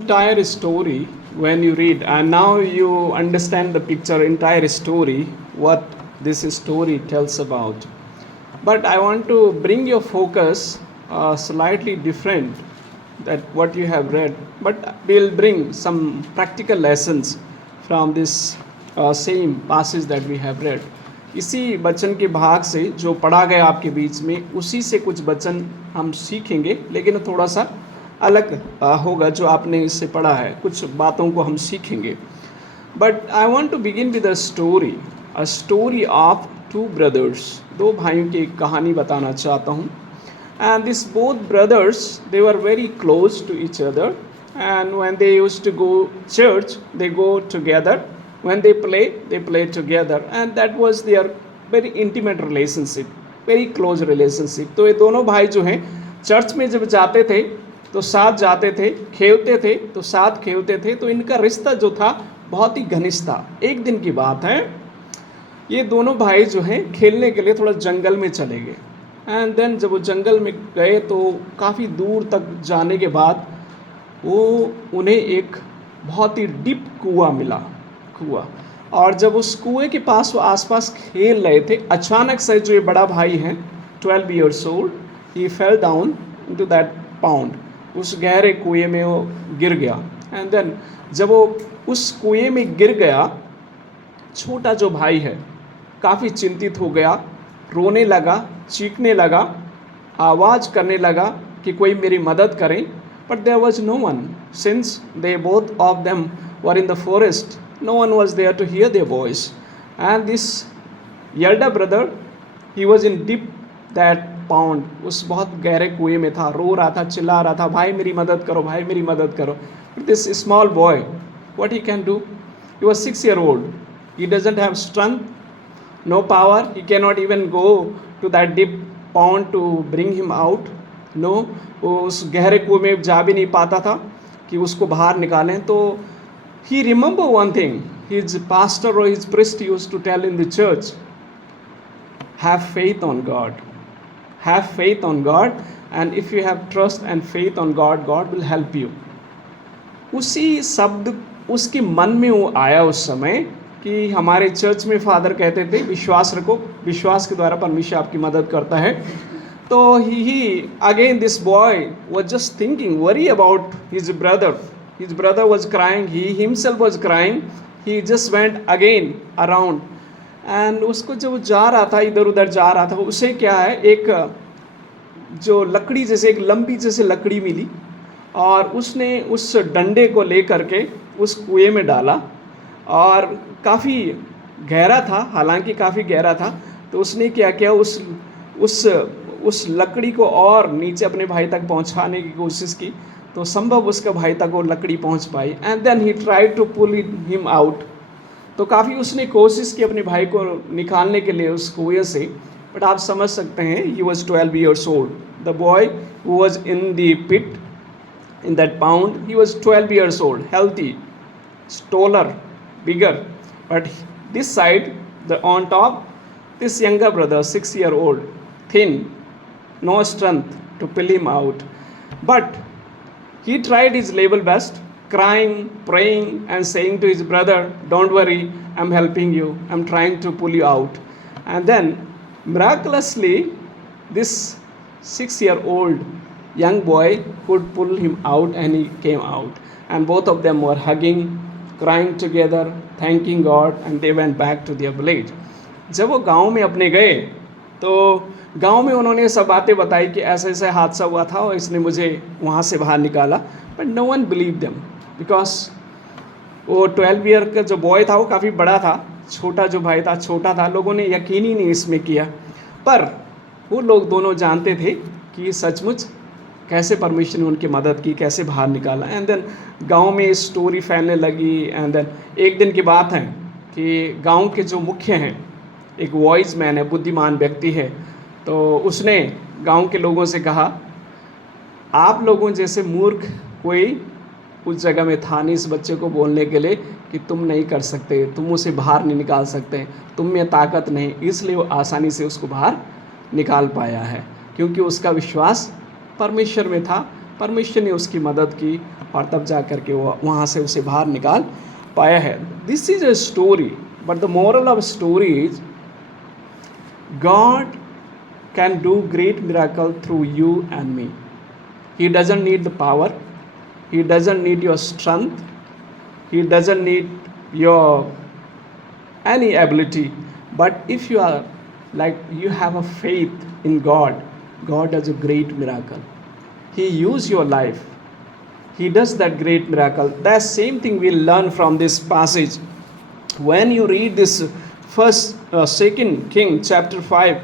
Entire story when you read, and now you understand the picture, entire story, what this story tells about. But I want to bring your focus slightly different that what you have read, but we'll bring some practical lessons from this same passage that we have read. इसी वचन के भाग से जो पढ़ा गया आपके बीच में, उसी से कुछ वचन हम सीखेंगे, लेकिन थोड़ा सा अलग होगा जो आपने इससे पढ़ा है, कुछ बातों को हम सीखेंगे. But I want to begin with a story of two brothers. दो भाइयों की एक कहानी बताना चाहता हूँ. And this both brothers they were very close to each other, and when they used to go church they go together, when they play together, and that was their very intimate relationship, very close relationship. तो ये दोनों भाई जो हैं church में जब जाते थे तो साथ जाते थे, खेलते थे तो साथ खेलते थे, तो इनका रिश्ता जो था बहुत ही घनिष्ठ था. एक दिन की बात है, ये दोनों भाई जो हैं खेलने के लिए थोड़ा जंगल में चले गए. एंड देन जब वो जंगल में गए तो काफ़ी दूर तक जाने के बाद उन्हें एक बहुत ही डीप कुआं मिला. और जब उस कुएं के पास वो आसपास खेल रहे थे, अचानक से जो ये बड़ा भाई है 12 years old, he fell down into that pound. उस गहरे कुएं में वो गिर गया. एंड देन जब वो उस कुएं में गिर गया, छोटा जो भाई है काफ़ी चिंतित हो गया, रोने लगा, चीखने लगा, आवाज़ करने लगा कि कोई मेरी मदद करे. But there was no one, since they both of them were in the forest. No one was there to hear their voice. And this elder brother, he was in deep that pond, उस बहुत गहरे कुएं में था, रो रहा था, चिल्ला रहा था, भाई मेरी मदद करो, भाई मेरी मदद करो. But this small boy, what he can do? He was 6 years old. He doesn't have strength, no power. He cannot even go to that deep pond to bring him out. No, उस गहरे कुएं में जा भी नहीं पाता था कि उसको बाहर निकालें. तो he remember one thing his pastor or his priest used to tell in the church: have faith on God, have faith on God, and if you have trust and faith on God, God will help you. उसी शब्द उसके मन में वो आया उस समय कि हमारे चर्च में फादर कहते थे विश्वास रखो, विश्वास के द्वारा परमेश्वर आपकी मदद करता है. तो he again this boy was just thinking, worry about his brother. His brother was crying, he himself was crying. He just went again around. And उसको जब जा रहा था, इधर उधर जा रहा था, उसे क्या है, एक जो लकड़ी जैसे, एक लंबी जैसे लकड़ी मिली, और उसने उस डंडे को ले करके उस कुएं में डाला. और काफ़ी गहरा था, हालांकि काफ़ी गहरा था. तो उसने क्या किया, उस लकड़ी को और नीचे अपने भाई तक पहुंचाने की कोशिश की. तो संभव उसका भाई तक वो लकड़ी पहुंच पाई. And then he tried to pull him out. तो काफ़ी उसने कोशिश की अपने भाई को निकालने के लिए उस कुएं से. बट आप समझ सकते हैं, he was 12 years old. The boy who was in the pit in that pound, he was 12 years old, healthy, taller, bigger. But this side, on top, this younger brother, 6 years old, thin, no strength to pull him out. But he tried his level best, crying, praying, and saying to his brother, don't worry, I'm helping you, I'm trying to pull you out. And then miraculously this 6-year-old young boy could pull him out, and he came out. And both of them were hugging, crying together, thanking God, and they went back to their village. जब वो गांव में अपने गए तो गांव में उन्होंने सब बातें बताई कि ऐसा ऐसा हादसा हुआ था और इसने मुझे वहाँ से बाहर निकाला. But no one believe them, because वो 12 ईयर का जो बॉय था वो काफ़ी बड़ा था, छोटा जो भाई था छोटा था. लोगों ने यकीन ही नहीं इसमें किया. पर वो लोग दोनों जानते थे कि सचमुच कैसे परमेश्वर ने उनकी मदद की, कैसे बाहर निकाला. एंड देन गाँव में स्टोरी फैलने लगी. एंड देन एक दिन की बात है कि गाँव के जो मुख्य हैं, एक वॉइस मैन है, बुद्धिमान व्यक्ति है, तो उसने गांव के लोगों से कहा, आप लोगों जैसे मूर्ख कोई उस जगह में था नहीं इस बच्चे को बोलने के लिए कि तुम नहीं कर सकते, तुम उसे बाहर नहीं निकाल सकते, तुम में ताकत नहीं. इसलिए वो आसानी से उसको बाहर निकाल पाया है, क्योंकि उसका विश्वास परमेश्वर में था. परमेश्वर ने उसकी मदद की और तब जा कर के वो वहाँ से उसे बाहर निकाल पाया है. This is a story, but the moral of story is God can do great miracle through you and me. He doesn't need the power. He doesn't need your strength. He doesn't need your any ability. But if you are like you have a faith in God, God does a great miracle. He uses your life. He does that great miracle. That same thing we'll learn from this passage. When you read this second King chapter 5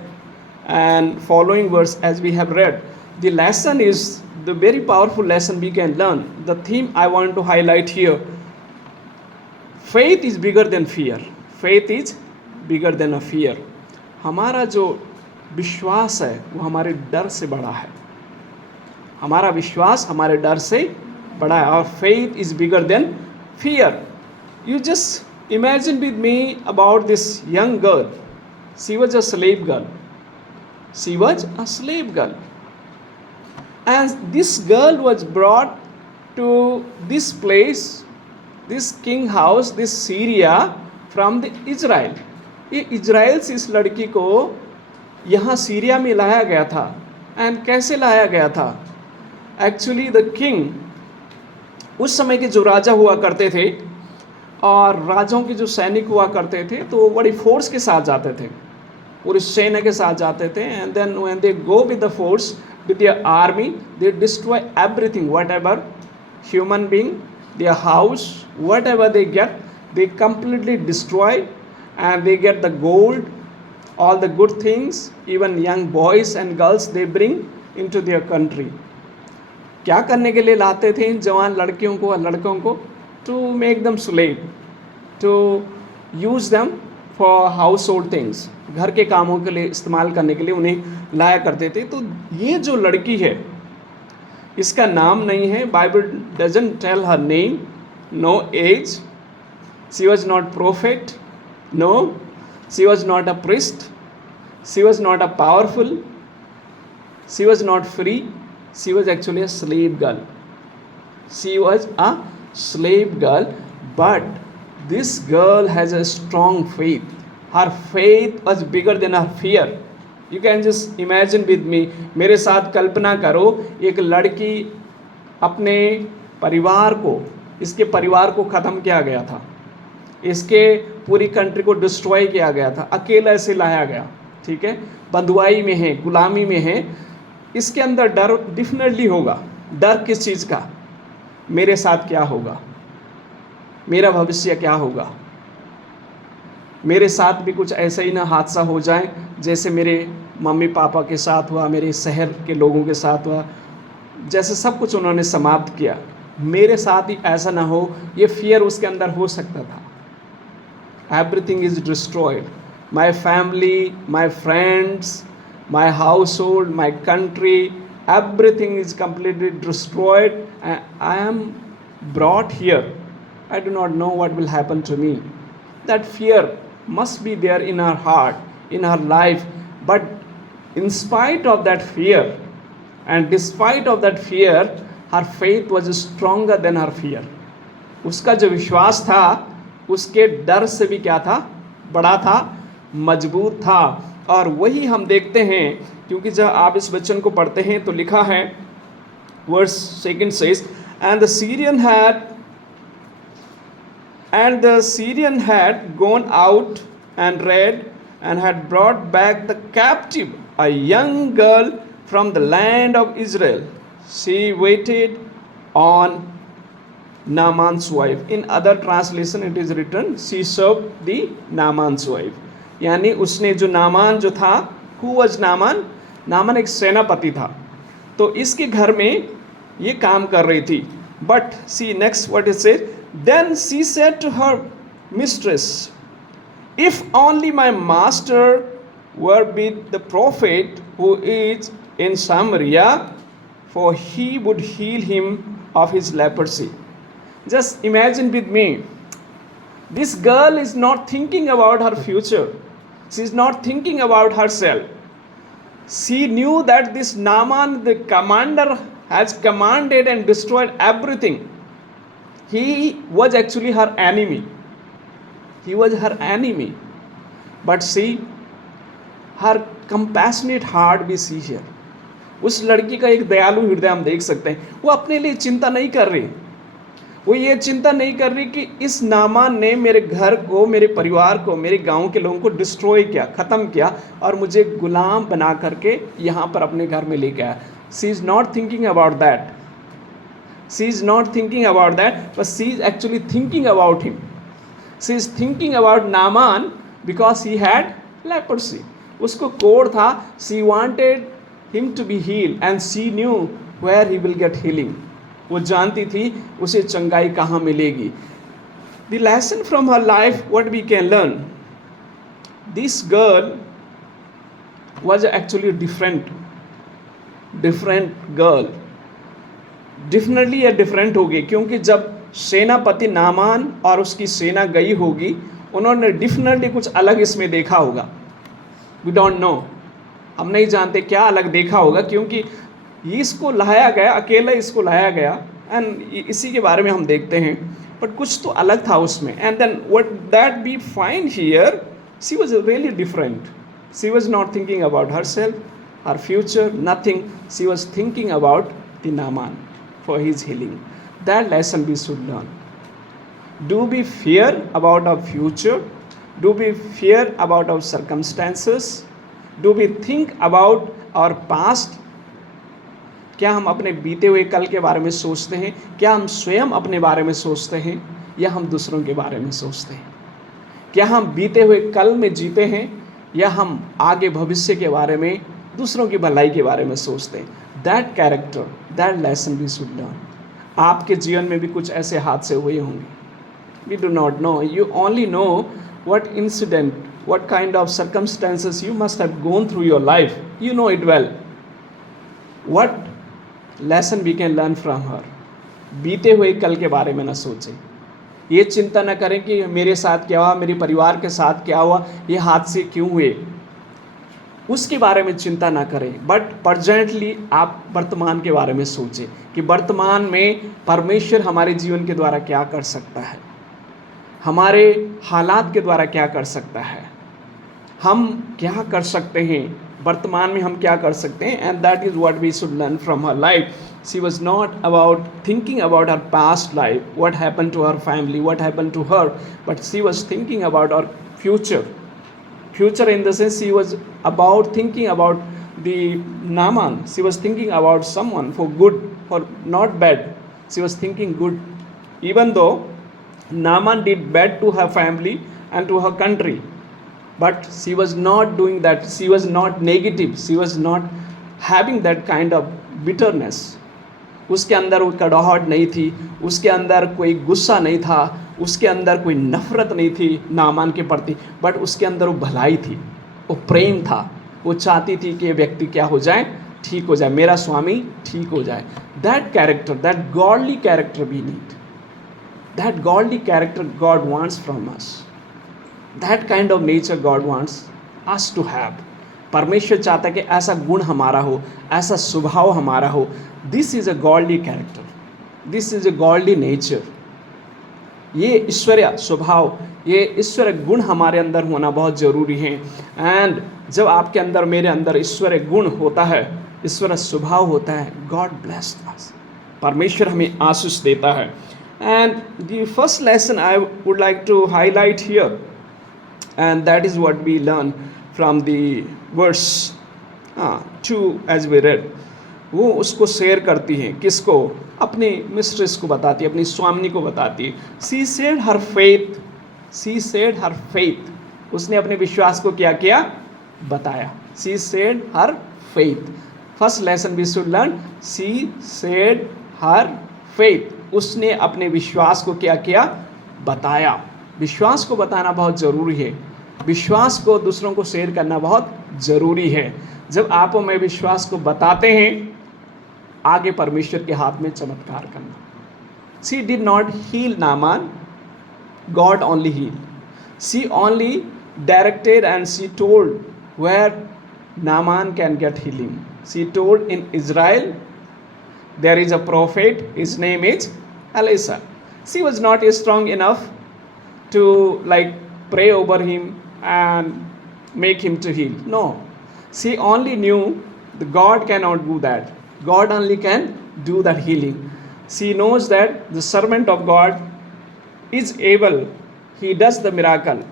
and following verse as we have read, the lesson is the very powerful lesson we can learn. The theme I want to highlight here: faith is bigger than fear. Faith is bigger than a fear. हमारा जो विश्वास है वो हमारे डर से बड़ा है. हमारा विश्वास हमारे डर से बड़ा है. और faith is bigger than fear. You just imagine with me about this young girl. She was a slave girl. She was a slave girl. And this girl was brought to this place, this king house, this Syria from the Israel. ये Israel से इस लड़की को यहाँ Syria में लाया गया था. एंड कैसे लाया गया था? एक्चुअली द किंग, उस समय के जो राजा हुआ करते थे और राजाओं के जो सैनिक हुआ करते थे तो वो बड़ी फोर्स के साथ जाते थे, पूरी सेना के साथ जाते थे. And then when they go with the force, with their army, they destroy everything, whatever human being, their house, whatever they get, they completely destroy, and they get the gold, all the good things, even young boys and girls they bring into their country. क्या करने के लिए लाते थे इन जवान लड़कियों को और लड़कों को? To make them slave, to use them for household things. घर के कामों के लिए इस्तेमाल करने के लिए उन्हें लाया करते थे. तो ये जो लड़की है इसका नाम नहीं है, Bible doesn't tell her name, no age. She was not prophet, no. She was not a priest. She was not a powerful. She was not free. She was actually a slave girl. She was a slave girl, but this girl has a strong faith. Her faith was bigger than her fear. You can just imagine with me. मेरे साथ कल्पना करो, एक लड़की अपने परिवार को, इसके परिवार को ख़त्म किया गया था, इसके पूरी कंट्री को डिस्ट्रॉय किया गया था, अकेला ऐसे लाया गया. ठीक है, बंधुआई में है, गुलामी में है. इसके अंदर डर डेफिनेटली होगा. डर किस चीज़ का? मेरे साथ क्या होगा, मेरा भविष्य क्या होगा, मेरे साथ भी कुछ ऐसा ही ना हादसा हो जाए जैसे मेरे मम्मी पापा के साथ हुआ, मेरे शहर के लोगों के साथ हुआ, जैसे सब कुछ उन्होंने समाप्त किया, मेरे साथ ही ऐसा ना हो. ये फियर उसके अंदर हो सकता था. Everything is destroyed. My family, my friends, my household, my country, everything is completely destroyed. I am brought here. I do not know what will happen to me. That fear must be there in our heart, in our life. But in spite of that fear, and despite of that fear, her faith was stronger than her fear. उसका जो विश्वास था उसके डर से भी क्या था? बड़ा था, मजबूत था. और वही हम देखते हैं, क्योंकि जब आप इस वचन को पढ़ते हैं तो लिखा है, verse 2 says, and the Syrian had gone out and read and had brought back the captive, a young girl from the land of Israel. She waited on Naaman's wife. In other translation it is written, she served the Naaman's wife. यानी उसने जो Naaman जो था, who was Naaman? Naaman एक सेनापति था, तो इसके घर में ये काम कर रही थी. But see next what it says, then she said to her mistress, if only my master were with the prophet who is in Samaria, for he would heal him of his leprosy. Just imagine with me, this girl is not thinking about her future. She is not thinking about herself. She knew that this Naaman, the commander has commanded and destroyed everything. He was actually her enemy. He was her enemy. But see, her compassionate heart we see here. उस लड़की का एक दयालु हृदय हम देख सकते हैं. वो अपने लिए चिंता नहीं कर रही. वो ये चिंता नहीं कर रही कि इस नामान ने मेरे घर को, मेरे परिवार को, मेरे गांव के लोगों को डिस्ट्रॉय किया, ख़त्म किया और मुझे गुलाम बना करके यहाँ पर अपने घर में लेके आया. She is not thinking about that. She is not thinking about that, but she is actually thinking about him. She is thinking about Naaman because he had leprosy. उसको कोढ़ था. She wanted him to be heal and she knew where he will get healing. वो जानती थी उसे चंगाई कहाँ मिलेगी. The lesson from her life what we can learn. This girl was actually different girl. Definitely ये डिफरेंट होगी क्योंकि जब सेनापति नामान और उसकी सेना गई होगी, उन्होंने डिफिनेटली कुछ अलग इसमें देखा होगा. We don't know. हम नहीं जानते क्या अलग देखा होगा क्योंकि इसको लाया गया, अकेला इसको लाया गया एंड इसी के बारे में हम देखते हैं. बट कुछ तो अलग था उसमें. And then what that we find here, she was really different. She was not thinking about herself, her future, nothing. She was thinking about the Naaman for his healing. That lesson we should learn. Do we fear about our future? Do we fear about our circumstances? Do we think about our past? क्या हम अपने बीते हुए कल के बारे में सोचते हैं? क्या हम स्वयं अपने बारे में सोचते हैं या हम दूसरों के बारे में सोचते हैं? क्या हम बीते हुए कल में जीते हैं या हम आगे भविष्य के बारे में, दूसरों की भलाई के बारे में सोचते हैं? That character, that lesson we should learn. आपके जीवन में भी कुछ ऐसे हादसे हुए होंगे. We do not know. You only know what incident, what kind of circumstances you must have gone through your life. You know it well. What lesson we can learn from her? बीते हुए कल के बारे में ना सोचें. ये चिंता ना करें कि मेरे साथ क्या हुआ, मेरे परिवार के साथ क्या हुआ, ये हादसे क्यों हुए. उसके बारे में चिंता ना करें. बट प्रजेंटली आप वर्तमान के बारे में सोचें कि वर्तमान में परमेश्वर हमारे जीवन के द्वारा क्या कर सकता है, हमारे हालात के द्वारा क्या कर सकता है, हम क्या कर सकते हैं, वर्तमान में हम क्या कर सकते हैं. And that is what we should learn from her life. She was not about thinking about her past life, what happen to her family, what happen to her, but she was thinking about our future. Future in the sense she was about thinking about the Naaman. She was thinking about someone for good, for not bad. She was thinking good even though Naaman did bad to her family and to her country, but she was not doing that. She was not negative. She was not having that kind of bitterness. उसके अंदर वो कड़वाहट नहीं थी, उसके अंदर कोई गुस्सा नहीं था, उसके अंदर कोई नफरत नहीं थी नामान के प्रति, बट उसके अंदर वो भलाई थी, वो प्रेम था. वो चाहती थी कि ये व्यक्ति क्या हो जाए, ठीक हो जाए, मेरा स्वामी ठीक हो जाए. That character, that godly character we need. That godly character God wants from us. That kind of nature God wants us to have. परमेश्वर चाहता है कि ऐसा गुण हमारा हो, ऐसा स्वभाव हमारा हो. This is a godly character. This is a godly nature. ये ईश्वरीय स्वभाव, ये ईश्वरीय गुण हमारे अंदर होना बहुत ज़रूरी है. एंड जब आपके अंदर, मेरे अंदर ईश्वरीय गुण होता है, ईश्वरीय स्वभाव होता है, God bless us. परमेश्वर हमें आशीष देता है. And the first lesson I would like to highlight here, and that is what we learn from the verse 2 as we read. वो उसको शेयर करती हैं, किसको? अपनी मिस्ट्रेस को बताती है, अपनी स्वामिनी को बताती है. She said her faith. She said her faith. उसने अपने विश्वास को क्या किया? बताया. She said her faith. First lesson we should learn. She said her faith. उसने अपने विश्वास को क्या किया? बताया. विश्वास को बताना बहुत ज़रूरी है. विश्वास को दूसरों को शेयर करना बहुत ज़रूरी है. जब आप और मैं विश्वास को बताते हैं, आगे परमेश्वर के हाथ में चमत्कार करना. She did not heal Naaman, God only healed. She only directed and she told where Naaman can get healing. She told in Israel there is a prophet, his name is Elisha. She was not strong enough to like pray over him and make him to heal. No, she only knew the God cannot do that. God only can do that healing. She knows that the servant of God is able, he does the miracle.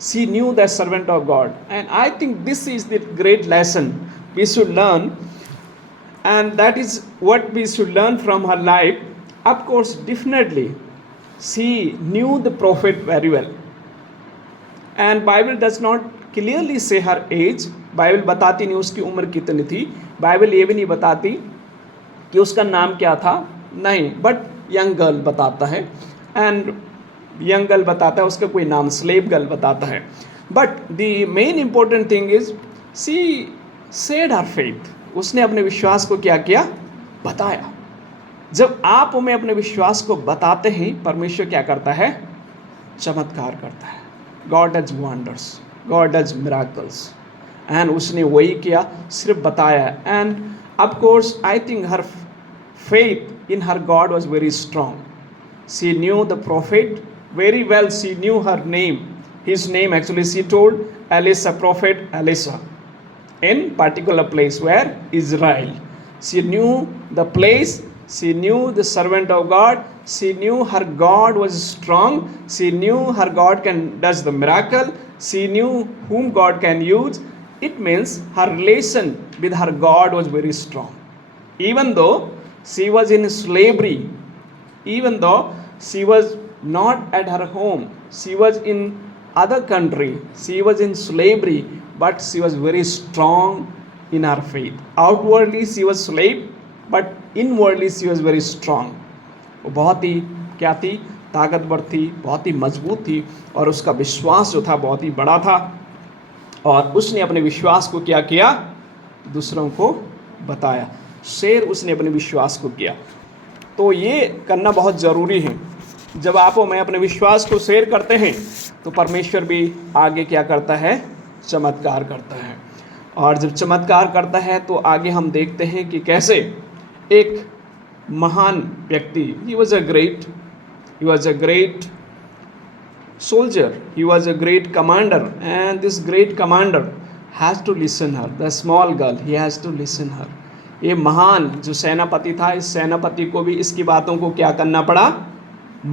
She knew that servant of God, and I think this is the great lesson we should learn, and that is what we should learn from her life. Of course, definitely she knew the prophet very well, and Bible does not clearly say her age. Bible बताती नहीं उसकी उम्र कितनी थी, Bible ये भी नहीं बताती कि उसका नाम क्या था, नहीं, बट यंग गर्ल बताता है, एंड यंग गर्ल बताता है, उसका कोई नाम स्लेव गर्ल बताता है. But the main important thing is she said her faith. उसने अपने विश्वास को क्या किया, बताया. जब आप हमें अपने विश्वास को बताते हैं, परमेश्वर क्या करता है, चमत्कार करता है. God does wonders, God does miracles, and उसने वही किया, सिर्फ बताया. End of course I think her faith in her God was very strong. She knew the prophet very well. She knew her name. His name actually she told Elisha, prophet Elisha, in particular place where Israel. She knew the place. She knew the servant of God. She knew her God was strong. She knew her God can does the miracle. She knew whom God can use. It means her relation with her God was very strong. Even though she was in slavery, even though she was not at her home, she was in other country, she was in slavery, but she was very strong in her faith. Outwardly she was slave, but inwardly she was very strong. वो बहुत ही क्या थी, ताकतवर थी, बहुत ही मजबूत थी, और उसका विश्वास जो था बहुत ही बड़ा था, और उसने अपने विश्वास को क्या किया, दूसरों को बताया. शेयर उसने अपने विश्वास को किया. तो ये करना बहुत ज़रूरी है. जब आप और मैं अपने विश्वास को शेयर करते हैं तो परमेश्वर भी आगे क्या करता है, चमत्कार करता है. और जब चमत्कार करता है तो आगे हम देखते हैं कि कैसे एक महान व्यक्ति, he was a great soldier, he was a great commander, and this great commander has to listen her. The small girl, he has to listen her. ये महान जो सेनापति था, इस सेनापति को भी इसकी बातों को क्या करना पड़ा,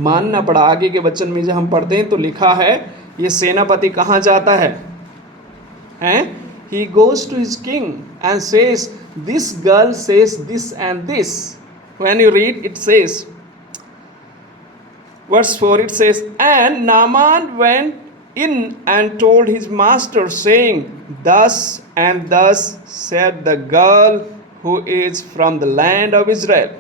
मानना पड़ा. आगे के वचन में जब हम पढ़ते हैं तो लिखा है, ये सेनापति कहाँ जाता है, he goes to his king and says, this girl says this and this. When you read, it says, verse 4, it says, and Naaman went in and told his master, saying, thus and thus said the girl who is from the land of Israel.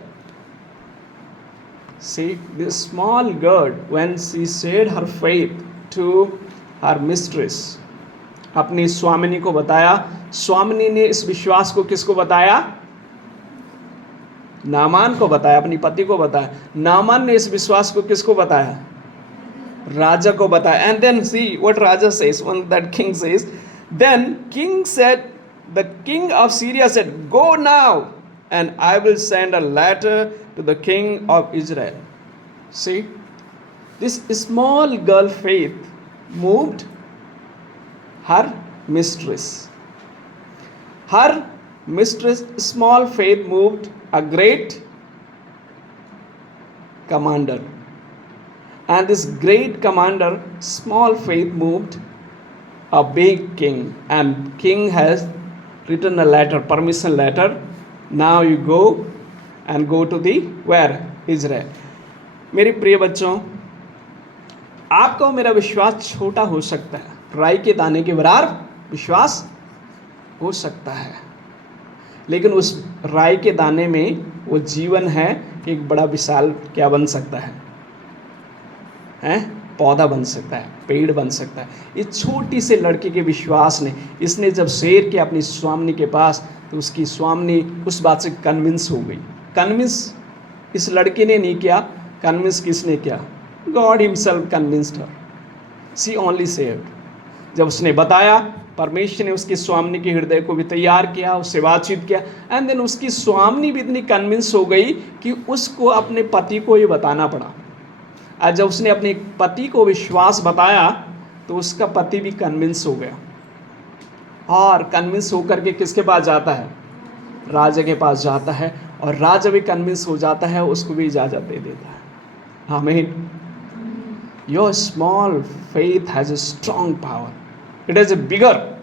See, this small girl, when she said her faith to her mistress, अपनी स्वामिनी को बताया. स्वामिनी ने इस विश्वास को किसको बताया, नामान को बताया, अपनी पति को बताया. नामान ने इस विश्वास को किसको बताया, राजा को बताया. And then see what Raja says, when that king says, then king said, the king of Syria said, go now and I will send a letter to the king of Israel. See, this small girl faith moved her mistress. Her mistress, small faith moved a great commander. And this great commander, small faith, moved a big king. And king has written a letter, permission letter. Now you go and go to the where? Israel. मेरे प्रिय बच्चों, आपका और मेरा विश्वास छोटा हो सकता है, राई के दाने के बराबर विश्वास हो सकता है, लेकिन उस राई के दाने में वो जीवन है कि एक बड़ा विशाल क्या बन सकता है, पौधा बन सकता है, पेड़ बन सकता है. इस छोटी से लड़के के विश्वास ने, इसने जब शेर किया अपनी स्वामिनी के पास, तो उसकी स्वामिनी उस बात से कन्विंस हो गई. कन्विंस इस लड़के ने नहीं किया, कन्विंस किसने किया, गॉड हिमसेल्फ कन्विंस्ड हर. सी ओनली सेव्ड. जब उसने बताया परमेश्वर ने उसकी स्वामिनी के हृदय को भी तैयार किया, उससे बातचीत किया, एंड देन उसकी स्वामिनी भी इतनी कन्विंस हो गई कि उसको अपने पति को ये बताना पड़ा। और जब उसने अपने पति को विश्वास बताया तो उसका पति भी कन्विंस हो गया, और कन्विंस होकर के किसके पास जाता है? राजा के पास जाता है, और राजा भी कन्विंस हो जाता है, उसको भी इजाज़त दे देता है। आमीन। Your small faith has a strong power. It is a bigger,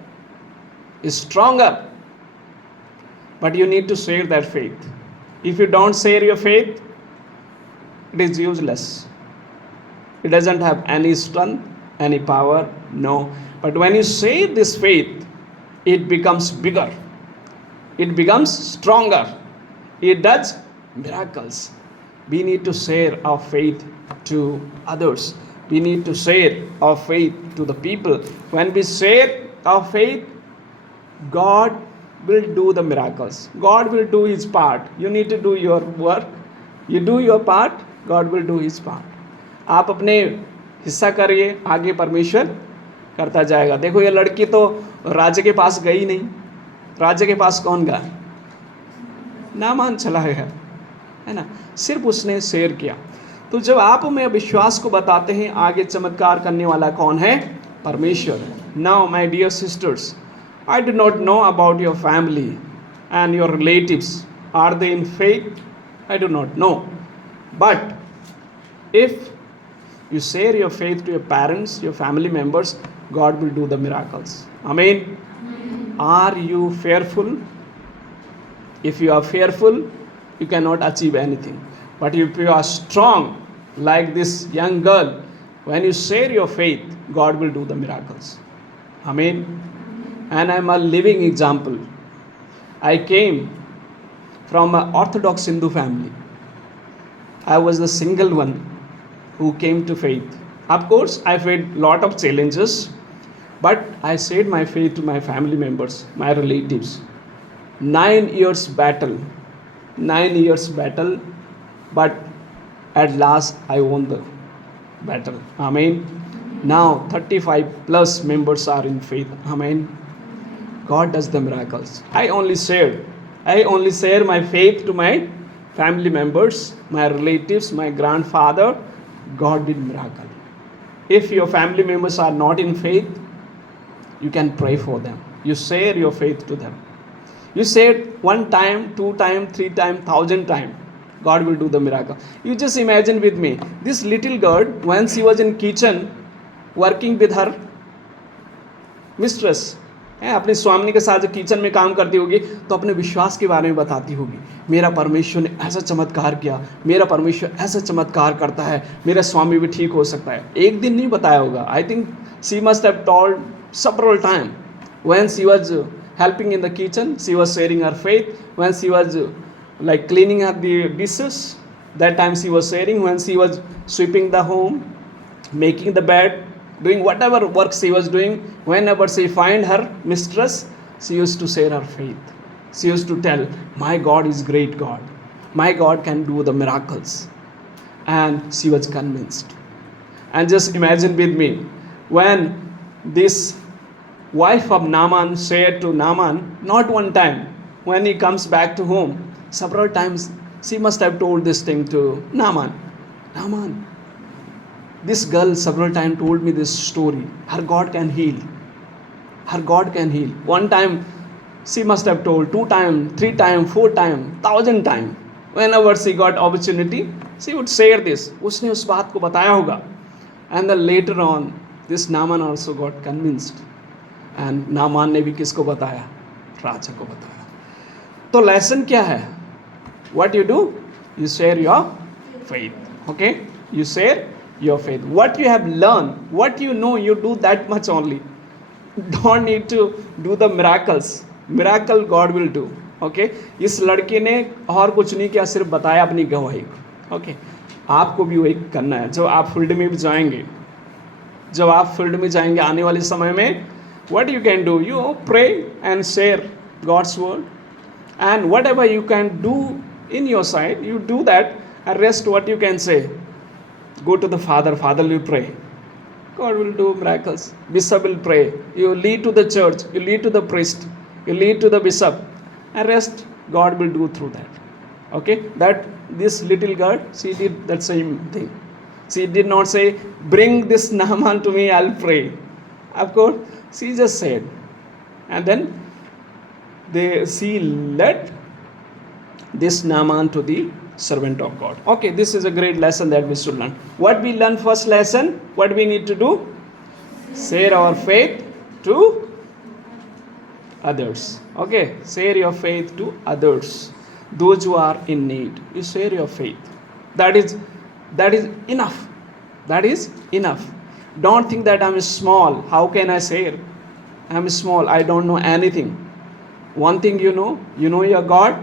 stronger, but you need to share that faith. If you don't share your faith, it is useless. It doesn't have any strength, any power, no. But when you share this faith, it becomes bigger, it becomes stronger, it does miracles. We need to share our faith to others. We need to share our faith to the people. When we share our faith, God will do the miracles. God will do His part. You need to do your work. You do your part, God will do His part. आप अपने हिस्सा करिए, आगे परमेश्वर करता जाएगा। देखो ये लड़की तो राजा के पास गई नहीं। राजा के पास कौन गया? नामान चला है ना। सिर्फ उसने शेयर किया। तो जब आप में विश्वास को बताते हैं, आगे चमत्कार करने वाला कौन है? परमेश्वर है। Now my dear sisters, I do not know about your family and your relatives. Are they in faith? I do not know. But if you share your faith to your parents, your family members, God will do the miracles. Amen. Are you fearful? If you are fearful, you cannot achieve anything. But if you are strong, like this young girl, when you share your faith, God will do the miracles. Amen. And I am a living example. I came from an Orthodox Hindu family. I was the single one who came to faith. Of course, I faced lot of challenges, but I shared my faith to my family members, my relatives. 9 years battle, but at last I won the battle. Amen. Now 35 plus members are in faith. Amen. God does the miracles. I only share my faith to my family members, my relatives, my grandfather. God did miracle. If your family members are not in faith, you can pray for them. You share your faith to them. You say it 1 time, 2 time, 3 time, 1,000 time. God will do the miracle. You just imagine with me, this little girl, when she was in kitchen working with her mistress, अपनी स्वामिनी के साथ जब kitchen में काम करती होगी तो अपने विश्वास के बारे में बताती होगी। मेरा परमेश्वर ने ऐसा चमत्कार किया, मेरा परमेश्वर ऐसा चमत्कार करता है, मेरा स्वामी भी ठीक हो सकता है। एक दिन नहीं बताया होगा। I think she must have told several times. When she was helping in the kitchen, she was sharing her faith. When she was like cleaning up the dishes, that time she was sharing. When she was sweeping the home, making the bed, doing whatever work she was doing, whenever she find her mistress, she used to share her faith. She used to tell, my God is great God. My God can do the miracles. And she was convinced. And just imagine with me, when this wife of Naaman shared to Naaman, not 1 time, when he comes back to home, several times she must have told this thing to Naaman. Naaman, this girl several times told me this story. Her God can heal. Her God can heal. 1 time she must have told, 2 times, 3 times, 4 times, 1,000 times. Whenever she got opportunity, she would share this. उसने उस बात को बताया होगा. And then later on, this Naaman also got convinced. And Naaman ने भी किसको बताया? राजा को बताया. तो lesson क्या है? What you do? You share your faith. Okay? You share your faith. What you have learned, what you know, you do that much only. Don't need to do the miracles. Miracle God will do. Okay? इस लड़के ने और कुछ नहीं किया, सिर्फ बताया अपनी गवाही. Okay? आपको भी वही करना है. जब आप फील्ड में भी जाएंगे, जब आप फील्ड में जाएंगे आने वाले समय में, what you can do, you pray and share God's word, and whatever you can do in your side, you do that, and rest what you can say, go to the Father will pray. God will do miracles. Bishop will pray. You lead to the church. You lead to the priest. You lead to the bishop. And rest God will do through that. Okay? That this little girl, she did that same thing. She did not say, bring this Naaman to me, I'll pray. Of course, she just said. And then she led this Naaman to the servant of God. Okay, this is a great lesson that we should learn. What we learn first lesson, what we need to do? Share our faith to others. Okay, share your faith to others. Those who are in need. You share your faith. That is enough. That is enough. Don't think that I'm small. How can I share? I'm small. I don't know anything. One thing you know your God,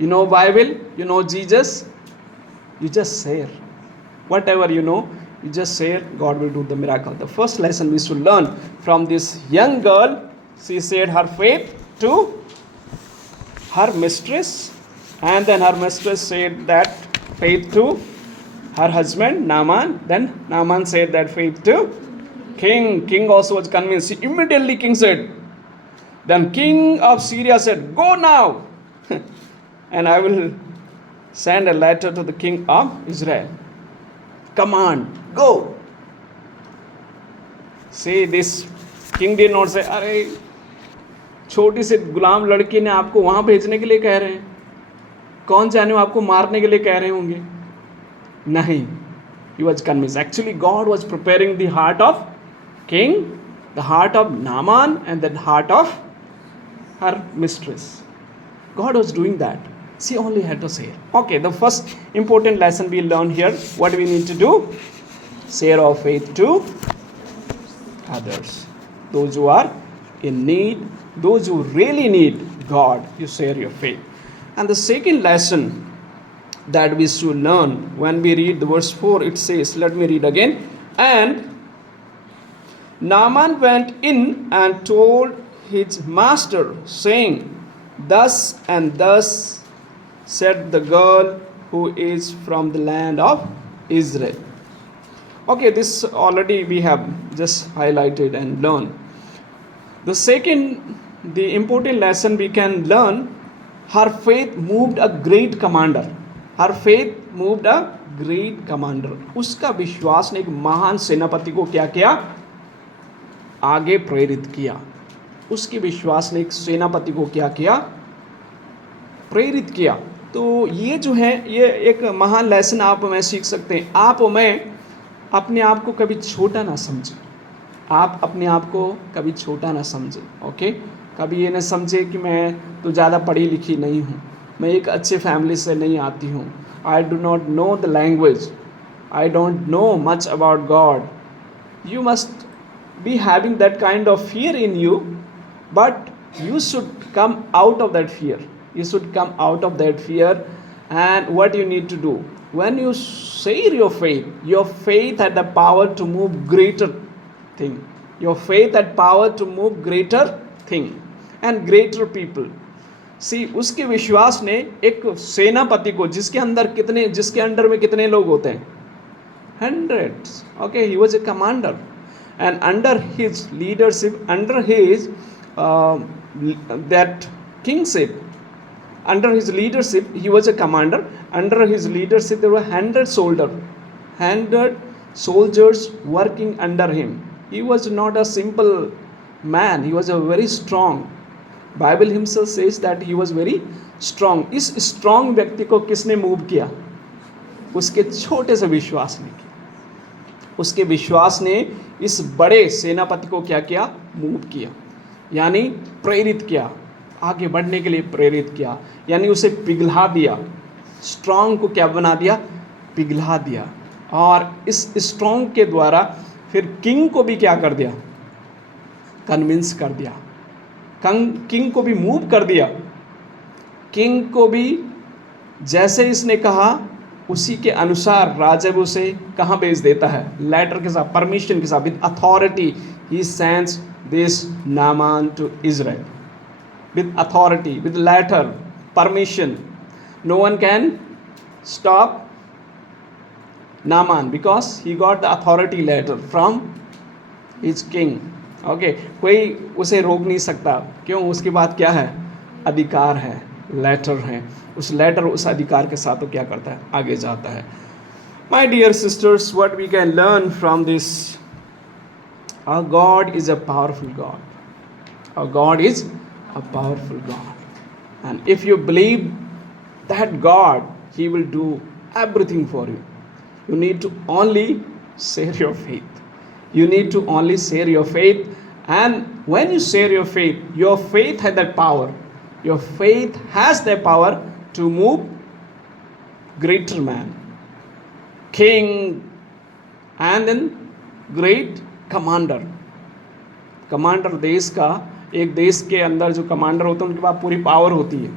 you know Bible, you know Jesus. You just share. Whatever you know, you just share. God will do the miracle. The first lesson we should learn from this young girl, she shared her faith to her mistress, and then her mistress said that faith to her husband Naaman. Then Naaman said that faith to king. King also was convinced. Immediately king said, then king of Syria said, go now and I will send a letter to the king of Israel. Command, go. See, this king did not say, अरे छोटी सी गुलाम लड़की ने आपको वहां भेजने के लिए कह रहे हैं, कौन जाने वो आपको मारने के लिए कह रहे होंगे. नहीं, he was convinced. Actually, God was preparing the heart of king, the heart of Naaman, and the heart of her mistress. God was doing that. She only had to say. Okay, the first important lesson we learn here, what we need to do? Share our faith to others. Those who are in need, those who really need God, you share your faith. And the second lesson that we should learn when we read the verse 4, it says, let me read again. And Naaman went in and told his master, saying, thus and thus said the girl who is from the land of Israel. Okay, this already we have just highlighted and learned. The important lesson we can learn, her faith moved a great commander. Her faith moved a great commander. उसका विश्वास ने एक महान सेनापति को क्या किया? आगे प्रेरित किया. उसके विश्वास ने एक सेनापति को क्या किया? प्रेरित किया. तो ये जो है, ये एक महान लेसन आप में सीख सकते हैं. आप में अपने आप को कभी छोटा ना समझें. आप अपने आप को कभी छोटा ना समझें. ओके, कभी ये ना समझे कि मैं तो ज़्यादा पढ़ी लिखी नहीं हूँ, मैं एक अच्छे फैमिली से नहीं आती हूँ, I do not know the language, I don't know much about God. You must be having that kind of fear in you, but you should come out of that fear. You should come out of that fear. And what you need to do, when you share your faith had the power to move greater thing. Your faith had power to move greater thing and greater people. See, उसके विश्वास ने एक सेनापति को, जिसके under में कितने लोग होते हैं? Hundreds. Okay, he was a commander. And under his leadership, under his that kingship, under his leadership, he was a commander. Under his leadership, there were 100 soldiers working under him. He was not a simple man. He was a very strong. Bible himself says that he was very strong. इस strong व्यक्ति को किसने move किया? उसके छोटे से विश्वास ने किया. उसके विश्वास ने इस बड़े सेनापति को क्या किया? मूव किया, यानी प्रेरित किया, आगे बढ़ने के लिए प्रेरित किया, यानी उसे पिघला दिया. स्ट्रॉन्ग को क्या बना दिया? पिघला दिया. और इस स्ट्रॉन्ग के द्वारा फिर किंग को भी क्या कर दिया? कन्विंस कर दिया. किंग को भी मूव कर दिया. किंग को भी जैसे इसने कहा उसी के अनुसार राजा उसे कहाँ भेज देता है? लेटर के साथ, परमिशन के साथ, with authority he sends this Naaman to Israel. With authority, with letter, permission. No one can stop Naaman because he got the authority letter from his king. Okay, कोई उसे रोक नहीं सकता। क्यों? उसके बाद क्या है? अधिकार है, लेटर है। उस लेटर, उस अधिकार के साथ वो क्या करता है? आगे जाता है। My dear sisters, what we can learn from this, our God is a powerful God. Our God is a powerful God, and if you believe that God, he will do everything for you. You need to only share your faith. You need to only share your faith, and when you share your faith has that power. Your faith has the power to move greater man, king, and then great commander. Commander, देश का, एक देश के अंदर जो commander होते हैं उनके पास पूरी पावर होती है।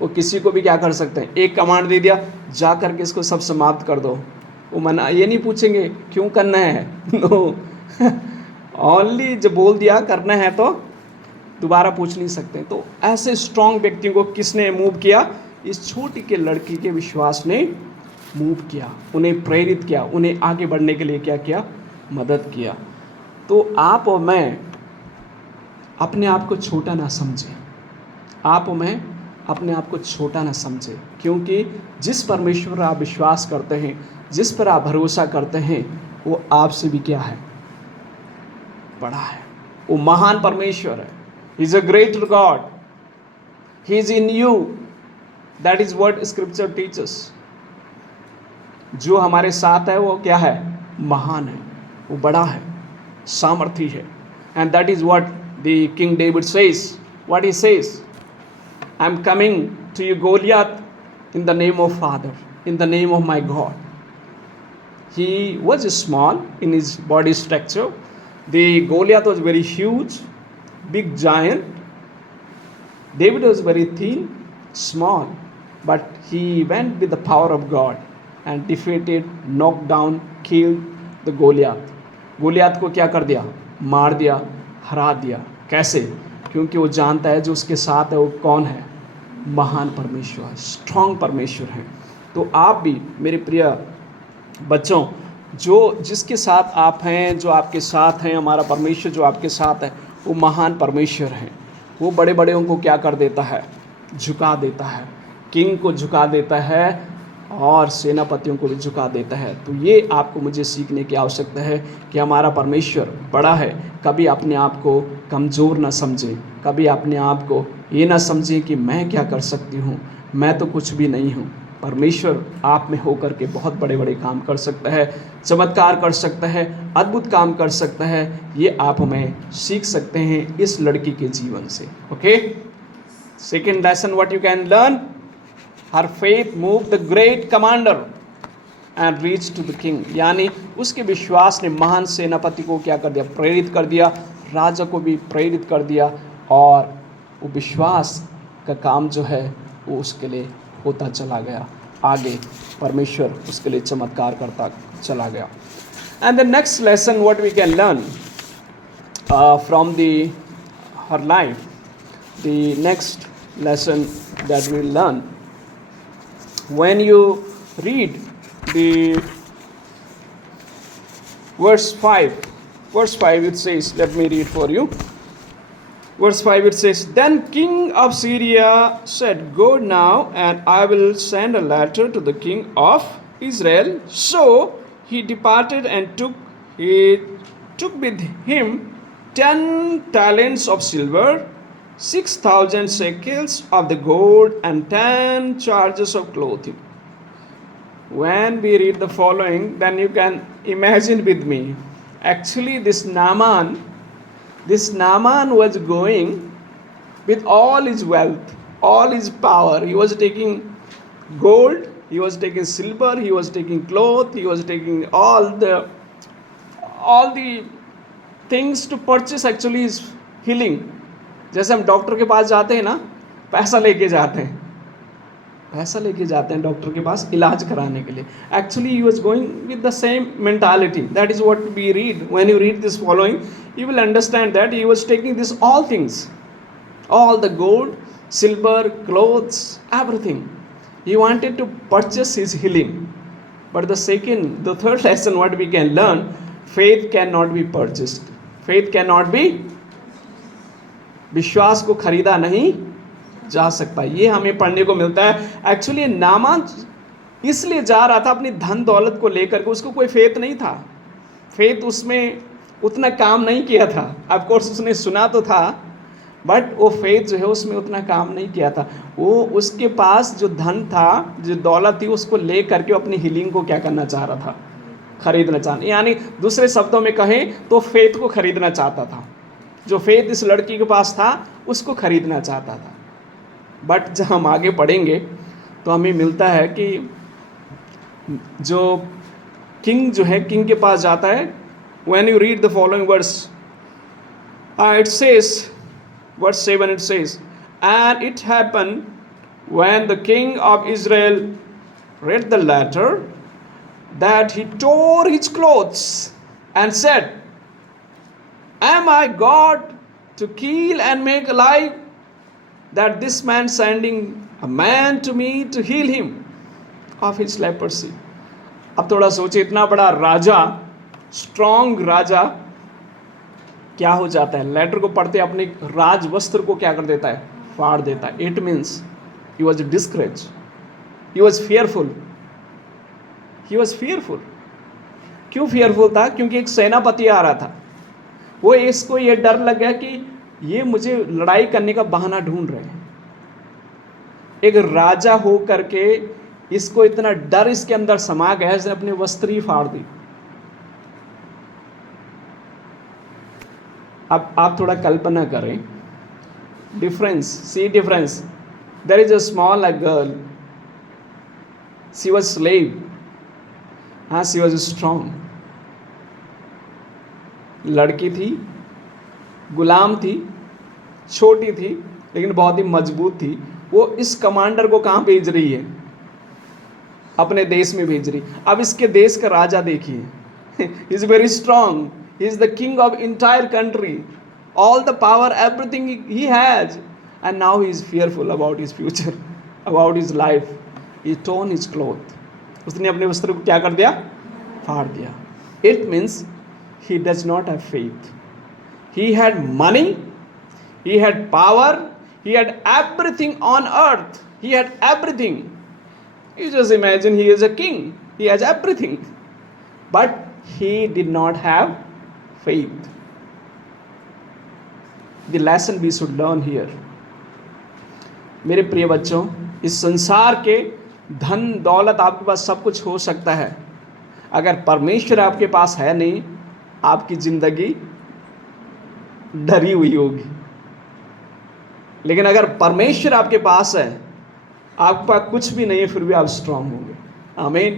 वो किसी को भी क्या कर सकते हैं? एक कमांड दे दिया, जा करके इसको सब समाप्त कर दो। वो मना, ये नहीं पूछेंगे क्यों करना है, नो, ओनली जब बोल दिया करना है तो दोबारा पूछ नहीं सकते। तो ऐसे स्ट्रांग व्यक्ति को किसने मूव किया? इस छोटी के लड़की के विश्वास ने मूव किया, उन्हें प्रेरित किया, उन्हें आगे बढ़ने के लिए क्या किया? मदद किया। तो आप और मैं अपने आप को छोटा ना समझें। आप और मैं अपने आप को छोटा ना समझे, क्योंकि जिस परमेश्वर पर आप विश्वास करते हैं, जिस पर आप भरोसा करते हैं, वो आपसे भी क्या है? बड़ा है। वो महान परमेश्वर है। He is a greater God, he is in you. That is what scripture teachers. जो हमारे साथ है वो क्या है? महान है, वो बड़ा है, सामर्थी है। And that is what the king David says. What he says, I am coming to you, Goliath, in the name of Father, in the name of my God. He was small in his body structure. The Goliath was very huge, big giant. David was very thin, small, but he went with the power of God and defeated, knocked down, killed the Goliath. Goliath को क्या कर दिया? मार दिया, हरा दिया। कैसे? क्योंकि वो जानता है जो उसके साथ है वो कौन है? महान परमेश्वर, स्ट्रांग परमेश्वर है। तो आप भी मेरे प्रिय बच्चों, जो जिसके साथ आप हैं, जो आपके साथ हैं, हमारा परमेश्वर जो आपके साथ है, वो महान परमेश्वर है। वो बड़े बड़ेों को क्या कर देता है? झुका देता है। किंग को झुका देता है और सेनापतियों को भी झुका देता है। तो ये आपको मुझे सीखने की आवश्यकता है कि हमारा परमेश्वर बड़ा है। कभी अपने आप को कमज़ोर ना समझें, कभी अपने आप को ये ना समझें कि मैं क्या कर सकती हूँ, मैं तो कुछ भी नहीं हूँ। परमेश्वर आप में होकर के बहुत बड़े बड़े काम कर सकता है, चमत्कार कर सकता है, अद्भुत काम कर सकता है। ये आप हमें सीख सकते हैं इस लड़की के जीवन से। Okay, second lesson what you can learn, her faith move the great commander and reach to the king. यानी उसके विश्वास ने महान सेनापति को क्या कर दिया? प्रेरित कर दिया, राजा को भी प्रेरित कर दिया, और वो विश्वास का काम जो है वो उसके लिए होता चला गया। आगे परमेश्वर उसके लिए चमत्कार करता चला गया। And the next lesson what we can learn from the her life, the next lesson that we learn, when you read the verse 5 it says, let me read for you. Verse 5 it says, then king of Syria said, go now and I will send a letter to the king of Israel. So he departed and took with him 10 talents of silver, 6,000 shekels of the gold, and 10 charges of clothing. When we read the following, then you can imagine with me. Actually, this Naaman was going with all his wealth, all his power. He was taking gold, he was taking silver, he was taking cloth, he was taking all the things to purchase actually his healing. जैसे हम doctor के पास जाते हैं ना, पैसा लेके जाते हैं डॉक्टर के पास इलाज कराने के लिए। Actually he was going with the same mentality. That is what we read. When you read this following, you will understand that he was taking this all things, all the gold, silver, clothes, everything. He wanted to purchase his healing. But the third lesson what we can learn, faith cannot be purchased. Faith can not B, विश्वास को खरीदा नहीं जा सकता। ये हमें पढ़ने को मिलता है। एक्चुअली नामान इसलिए जा रहा था अपनी धन दौलत को लेकर के, उसको कोई फेथ नहीं था। फेथ उसमें उतना काम नहीं किया था। ऑफ कोर्स उसने सुना तो था, बट वो फेथ जो है उसमें उतना काम नहीं किया था। वो उसके पास जो धन था, जो दौलत थी, उसको ले करके अपनी हीलिंग को क्या करना चाह रहा था, खरीदना चाह, यानी दूसरे शब्दों में कहें तो फेथ को खरीदना चाहता था। जो फेथ इस लड़की के पास था उसको खरीदना चाहता था। बट जब हम आगे पढ़ेंगे तो हमें मिलता है कि जो किंग जो है, किंग के पास जाता है। When you read the following verse, it says, verse 7 it says, and it happened when the king of Israel read the letter that he tore his clothes and said, am I God to kill and make alive, that this man sending a man to me to heal him of his leprosy. अब थोड़ा सोचिए, इतना बड़ा राजा, strong राजा क्या हो जाता है, letter को पढ़ते अपने राज वस्त्र को क्या कर देता है, फाड़ देता है। It means he was discourage, he was fearful, he was fearful. क्यों फियरफुल था? क्योंकि एक सेनापति आ रहा था। वो इसको ये डर लग गया कि ये मुझे लड़ाई करने का बहाना ढूंढ रहे हैं। एक राजा हो करके इसको इतना डर इसके अंदर समा गया, इसने अपने वस्त्र ही फाड़ दी। अब आप थोड़ा कल्पना करें difference, see difference. There is a small girl, she was slave, हाँ शी वाज स्ट्रॉन्ग, लड़की थी, गुलाम थी, छोटी थी, लेकिन बहुत ही मजबूत थी। वो इस कमांडर को कहाँ भेज रही है? अपने देश में भेज रही। अब इसके देश का राजा देखिए, is very strong, he is the king of entire country, all the power, everything he has, and now he is fearful about his future, about his life. He torn his cloth, उसने अपने वस्त्र को क्या कर दिया? फाड़ दिया। It means he does not have faith. He had money, he had power, he had everything on earth, he had everything. You just imagine he is a king, he has everything, but he did not have faith. The lesson we should learn here. मेरे प्रिय बच्चों, इस संसार के धन दौलत आपके पास सब कुछ हो सकता है, अगर परमेश्वर आपके पास है नहीं, आपकी जिंदगी डरी हुई होगी। लेकिन अगर परमेश्वर आपके पास है, आपके पास कुछ भी नहीं है, फिर भी आप स्ट्रांग होंगे। आमीन।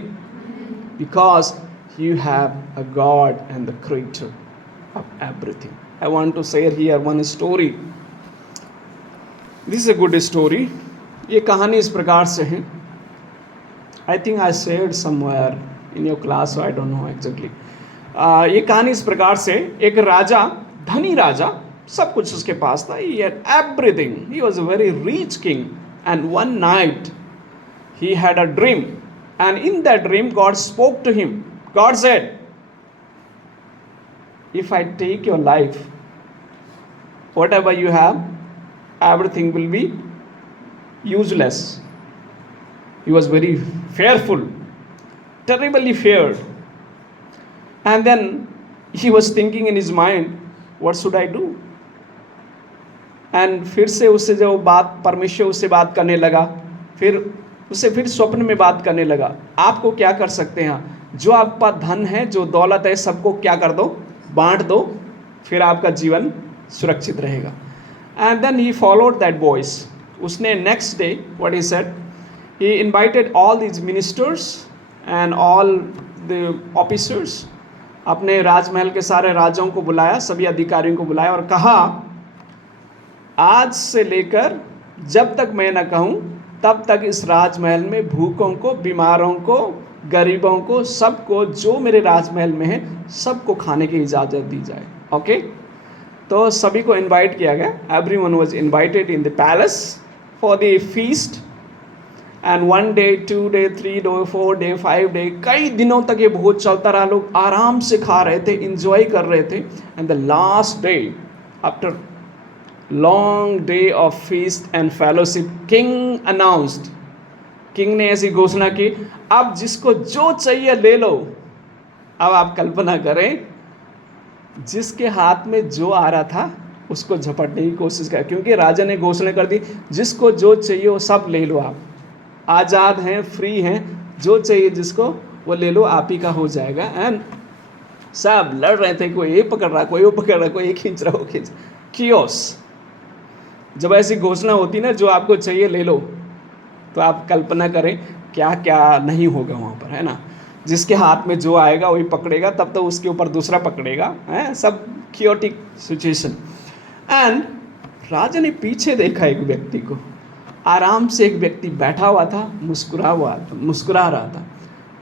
Because you have a God and the creator of everything. I want to share here one story. This is a good story. ये कहानी इस प्रकार से है। I think I shared somewhere in your class, so I don't know exactly. ये कहानी इस प्रकार से, एक राजा, धनी राजा, सब कुछ उसके पास था. He had everything. He was a very rich king. And one night he had a dream. And in that dream God spoke to him. God said, if I take your life, whatever you have, everything will be useless. He was very fearful, terribly feared. And then he was thinking in his mind, what should I do? And फिर से उससे जो बात, परमेश्वर उससे बात करने लगा, फिर उससे फिर स्वप्न में बात करने लगा, आपको क्या कर सकते हैं, जो आपके पास धन है, जो दौलत है, सबको क्या कर दो, बांट दो, फिर आपका जीवन सुरक्षित रहेगा. And then he followed that voice. उसने next day what he said, he invited all these ministers and all the officers. अपने राजमहल के सारे राजाओं को बुलाया, सभी अधिकारियों को बुलाया और कहा, आज से लेकर जब तक मैं न कहूँ तब तक इस राजमहल में भूखों को, बीमारों को, गरीबों को, सबको जो मेरे राजमहल में है, सबको खाने की इजाज़त दी जाए. ओके, तो सभी को इनवाइट किया गया. Everyone was invited in the palace for the feast. And 1 day 2 day 3 day 4 day 5 day, कई दिनों तक ये भोज चलता रहा। लोग आराम से खा रहे थे, इंजॉय कर रहे थे। And the last day, after long day of feast and fellowship, king announced, king ने ऐसी घोषणा की, अब जिसको जो चाहिए ले लो। अब आप कल्पना करें, जिसके हाथ में जो आ रहा था उसको झपटने की कोशिश कर, क्योंकि राजा ने घोषणा कर दी, जिसको जो चाहिए वो सब ले लो, आप आज़ाद हैं, फ्री हैं, जो चाहिए जिसको वो ले लो, आप ही का हो जाएगा। एंड सब लड़ रहे थे, कोई ये पकड़ रहा, कोई वो पकड़ रहा, कोई ये खींच रहा, वो खींच, कियोस। जब ऐसी घोषणा होती ना, जो आपको चाहिए ले लो, तो आप कल्पना करें क्या क्या नहीं होगा वहाँ पर, है ना। जिसके हाथ में जो आएगा वही पकड़ेगा, तब तो उसके ऊपर दूसरा पकड़ेगा, है सब क्योटिक सिचुएशन। एंड राजा ने पीछे देखा एक व्यक्ति को, आराम से एक व्यक्ति बैठा हुआ था, मुस्कुरा रहा था।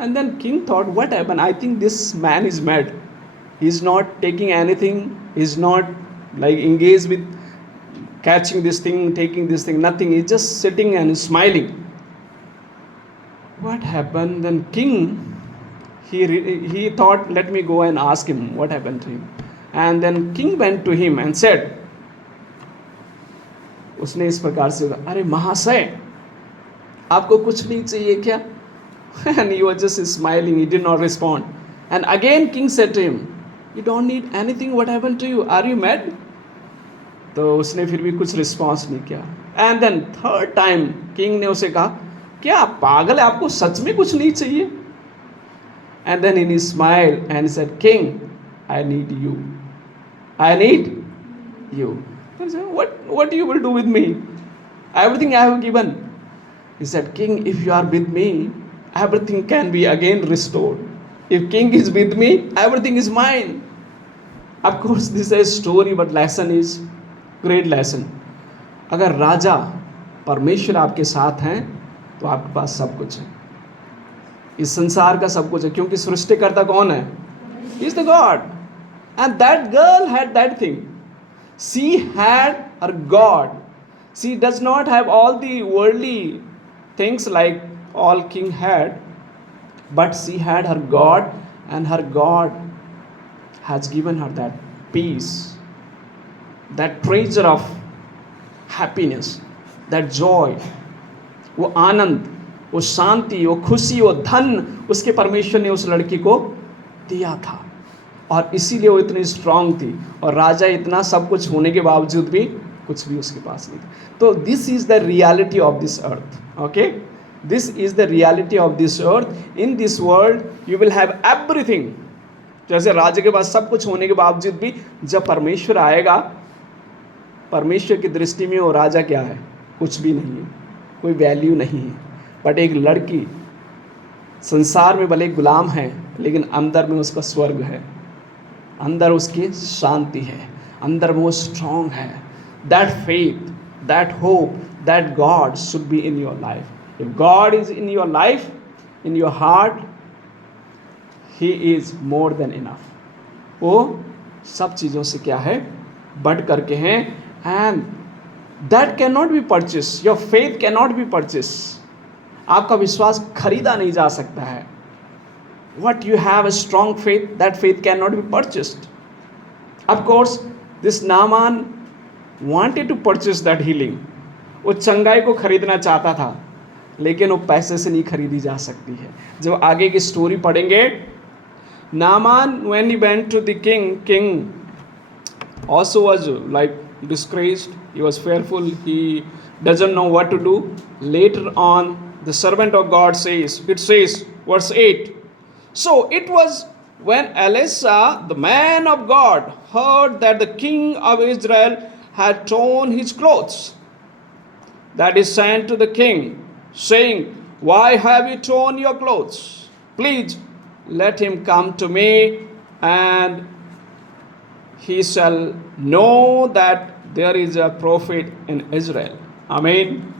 And then king thought, what happen, I think this man is mad, he is not taking anything, he is not like engaged with catching this thing, taking this thing, nothing, he's just sitting and smiling. What happened? Then king, he thought, let me go and ask him what happened to him. And then king went to him and said, उसने इस प्रकार से कहा, अरे महाशय, आपको कुछ नहीं चाहिए क्या? And he was just smiling, he did not respond. And again king said to him, you don't need anything, what happened to you, are you mad? तो उसने फिर भी कुछ रिस्पॉन्स नहीं किया। And then third time king ने उसे कहा, क्या आप पागल है, आपको सच में कुछ नहीं चाहिए? And then he smile and said, king, I need you, I need you. What you will do with me? Everything I have given. He said, king, if you are with me, everything can be again restored. If king is with me, everything is mine. Of course, this is a story, but lesson is great lesson. अगर राजा परमेश्वर आपके साथ हैं तो आपके पास सब कुछ है, इस संसार का सब कुछ है, क्योंकि सृष्टिकर्ता कौन है? He is the God. And that girl had that thing. She had her God. She does not have all the worldly things like all king had, but she had her God, and her God has given her that peace, that treasure of happiness, that joy, वो आनंद, वो शांति, वो खुशी, वो धन उसके परमेश्वर ने उस लड़की को दिया था। और इसीलिए वो इतनी स्ट्रांग थी, और राजा इतना सब कुछ होने के बावजूद भी कुछ भी उसके पास नहीं था। तो this is the reality of this earth, okay, this is the reality of this earth. In this world you will have everything. जैसे राजा के पास सब कुछ होने के बावजूद भी जब परमेश्वर आएगा, परमेश्वर की दृष्टि में वो राजा क्या है? कुछ भी नहीं है, कोई वैल्यू नहीं है। बट एक लड़की संसार में भले गुलाम है, लेकिन अंदर में उसका स्वर्ग है, अंदर उसकी शांति है, अंदर वो स्ट्रांग है। That faith, that hope, that God should be in your life. If God is in your life, in your heart, he is more than enough. वो सब चीज़ों से क्या है? बढ़ करके हैं। And that can not be purchase, your faith can not be purchase. आपका विश्वास खरीदा नहीं जा सकता है। What you have a strong faith, that faith cannot be purchased. Of course, this Naaman wanted to purchase that healing. वो चंगाई को खरीदना चाहता था, लेकिन वो पैसे से नहीं खरीदी जा सकती है। जब आगे की स्टोरी पढ़ेंगे, Naaman, when he went to the king also was like disgraced. He was fearful. He doesn't know what to do. Later on, the servant of God says, it says, verse 8. So it was when Elisha, the man of God, heard that the king of Israel had torn his clothes, that he sent to the king, saying, why have you torn your clothes? Please let him come to me, and he shall know that there is a prophet in Israel. Amen.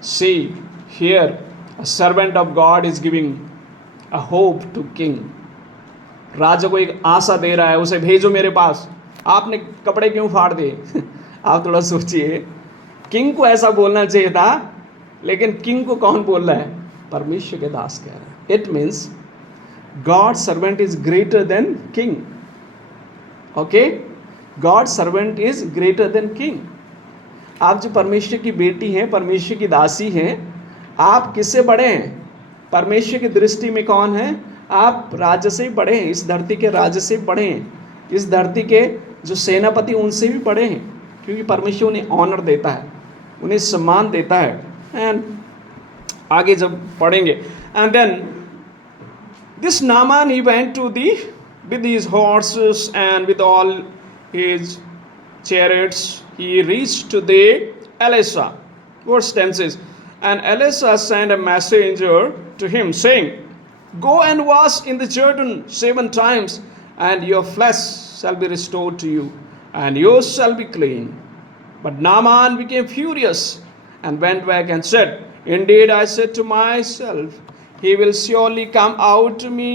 See, here a servant of God is giving a hope to king. राजा को एक आशा दे रहा है, उसे भेजो मेरे पास। आपने कपड़े क्यों फाड़ दिए? आप थोड़ा सोचिए, किंग को ऐसा बोलना चाहिए था लेकिन किंग को कौन बोल रहा है? परमेश्वर के दास कह रहे हैं। It means God servant is greater than king. Okay, God servant is greater than king. आप जो परमेश्वर की बेटी हैं, परमेश्वर की दासी हैं, आप किससे बड़े हैं? परमेश्वर की दृष्टि में कौन है? आप राज्य से बड़े हैं, इस धरती के राज्य से बड़े हैं, इस धरती के जो सेनापति उनसे भी बड़े हैं, क्योंकि परमेश्वर उन्हें ऑनर देता है, उन्हें सम्मान देता है। एंड आगे जब पढ़ेंगे, and then this Naaman he went to the with his horses and with all his chariots he reached to the Elisha. Verse 10 says, and Elisha sent a messenger to him saying, go and wash in the Jordan 7 times, and your flesh shall be restored to you, and yours shall be clean. But Naaman became furious and went back and said, indeed I said to myself, he will surely come out to me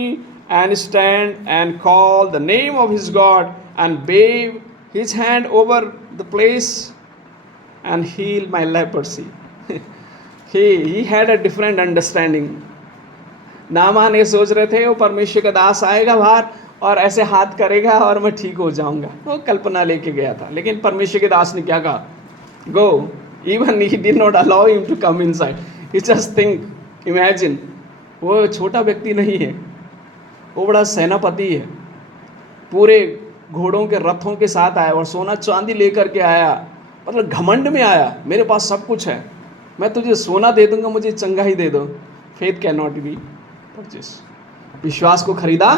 and stand and call the name of his God and wave his hand over the place and heal my leprosy. he had a different understanding. Naaman ये सोच रहे थे वो परमेश्वर का दास आएगा बाहर और ऐसे हाथ करेगा और मैं ठीक हो जाऊंगा, वो कल्पना लेके गया था। लेकिन परमेश्वर के दास ने क्या कहा? Go, even he did not allow him to come inside. He just think, imagine, वो छोटा व्यक्ति नहीं है, वो बड़ा सेनापति है, पूरे घोड़ों के रथों के साथ आया और सोना चांदी लेकर के आया, मतलब घमंड में आया, मेरे पास सब कुछ है, मैं तुझे सोना दे दूंगा, मुझे चंगाई दे दो। Faith can not be purchase. विश्वास को खरीदा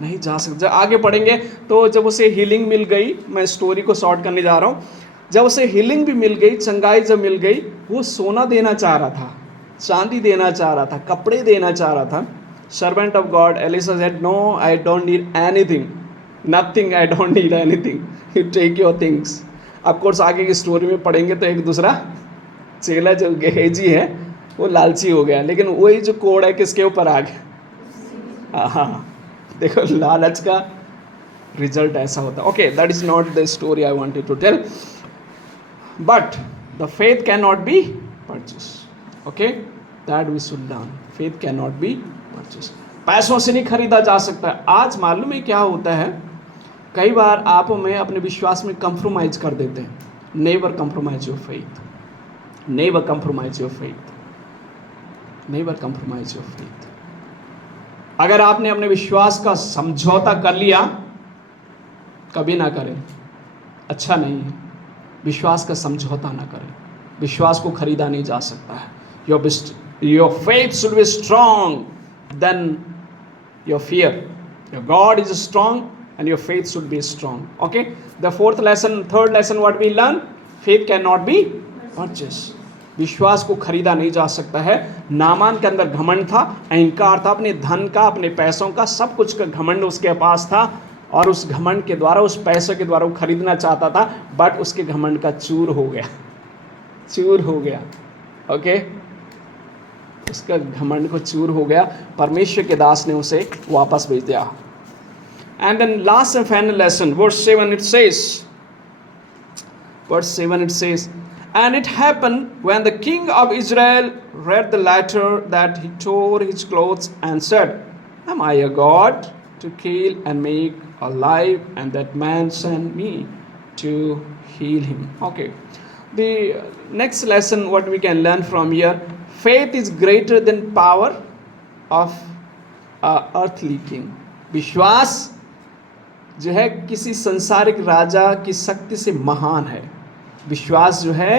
नहीं जा सकता। जब आगे पढ़ेंगे तो जब उसे हीलिंग मिल गई, मैं स्टोरी को शॉर्ट करने जा रहा हूँ, जब उसे हीलिंग भी मिल गई, चंगाई जब मिल गई, वो सोना देना चाह रहा था, चांदी देना चाह रहा था, कपड़े देना चाह रहा था। Servant of God, Elisha said, no, I don't need anything, nothing, I don't need anything, you take your things. Of course आगे की स्टोरी में पढ़ेंगे तो एक दूसरा चेला जो गेहेजी है वो लालची हो गया, लेकिन वही जो कोड़ है किसके ऊपर आ गया? हाँ, देखो लालच का रिजल्ट ऐसा होता है। Okay, that is not the story I wanted to tell, but the faith can not be purchase. Okay, that we should learn. Faith can not be purchase, पैसों से नहीं खरीदा जा सकता है। आज मालूम है क्या होता है, कई बार आप में अपने विश्वास में कंप्रोमाइज कर देते हैं। Never compromise your faith, never compromise your faith, never compromise your faith. अगर आपने अपने विश्वास का समझौता कर लिया, कभी ना करें, अच्छा नहीं है। विश्वास का समझौता ना करें, विश्वास को खरीदा नहीं जा सकता है। Your faith should B strong than your fear. Your God is strong and your faith should be strong. Okay, the third lesson what we learn, faith cannot be purchased. विश्वास को खरीदा नहीं जा सकता है। नामान के अंदर घमंड था, अहंकार था, अपने धन का, अपने पैसों का, सब कुछ का घमंड उसके पास था, और उस घमंड के द्वारा, उस पैसे के द्वारा वो खरीदना चाहता था, बट उसके घमंड का चूर हो गया, चूर हो गया। ओके, उसका घमंड को चूर हो गया, परमेश्वर के दास ने उसे वापस भेज दिया। And then last and final lesson, verse 7 it says, and it happened when the king of Israel read the letter that he tore his clothes and said, am I a god to kill and make alive? And that man sent me to heal him. Okay, the next lesson what we can learn from here, faith is greater than power of earthly king. विश्वास जो है किसी संसारिक राजा की शक्ति से महान है। विश्वास जो है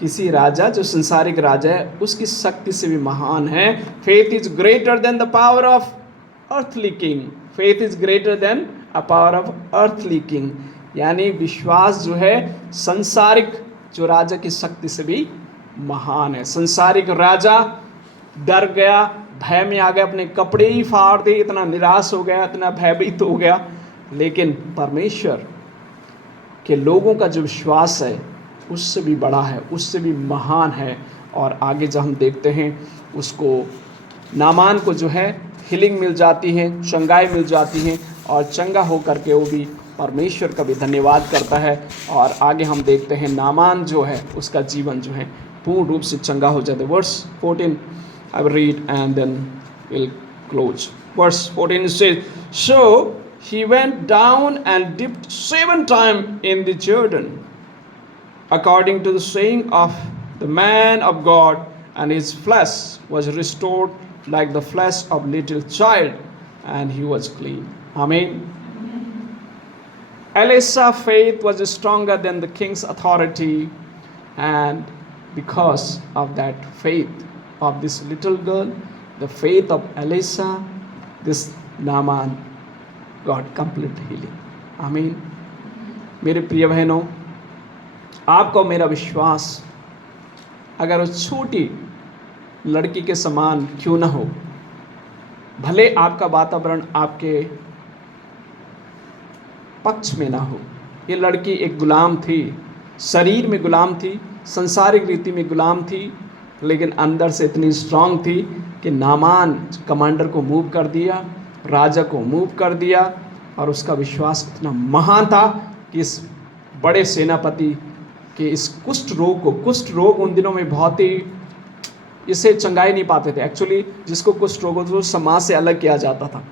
किसी राजा, जो संसारिक राजा है, उसकी शक्ति से भी महान है। Faith is greater than the power of earthly king. Faith is greater than a power of earthly king. यानी विश्वास जो है संसारिक जो राजा की शक्ति से भी महान है। संसारिक राजा डर गया, भय में आ गया, अपने कपड़े ही फाड़ दिए, इतना निराश हो गया, इतना भयभीत हो गया। लेकिन परमेश्वर के लोगों का जो विश्वास है उससे भी बड़ा है, उससे भी महान है। और आगे जब हम देखते हैं उसको, नामान को जो है हीलिंग मिल जाती है, चंगाई मिल जाती है, और चंगा हो करके वो भी परमेश्वर का भी धन्यवाद करता है। और आगे हम देखते हैं नामान जो है उसका जीवन जो है पूर्ण रूप से चंगा हो जाता है. Verse 14 I will read and then we'll close. Verse 14 says, so he went down and dipped 7 times in the Jordan, according to the saying of the man of God, and his flesh was restored like the flesh of little child, and he was clean. Amen. Elisha's faith was stronger than the king's authority, and because of that faith of this little girl, the faith of Elisha, this Naaman got complete healing. Amen. मेरे प्रिय बहनों, आपको मेरा विश्वास अगर उस छोटी लड़की के समान क्यों ना हो, भले आपका वातावरण आपके पक्ष में ना हो, ये लड़की एक गुलाम थी, शरीर में गुलाम थी, संसारिक रीति में गुलाम थी, लेकिन अंदर से इतनी स्ट्रांग थी कि नामान कमांडर को मूव कर दिया, राजा को मूव कर दिया, और उसका विश्वास इतना महान था कि इस बड़े सेनापति के इस कुष्ठ रोग उन दिनों में बहुत ही, इसे चंगाई नहीं पाते थे. एक्चुअली जिसको कुष्ठ रोग होता था समाज से अलग किया जाता था,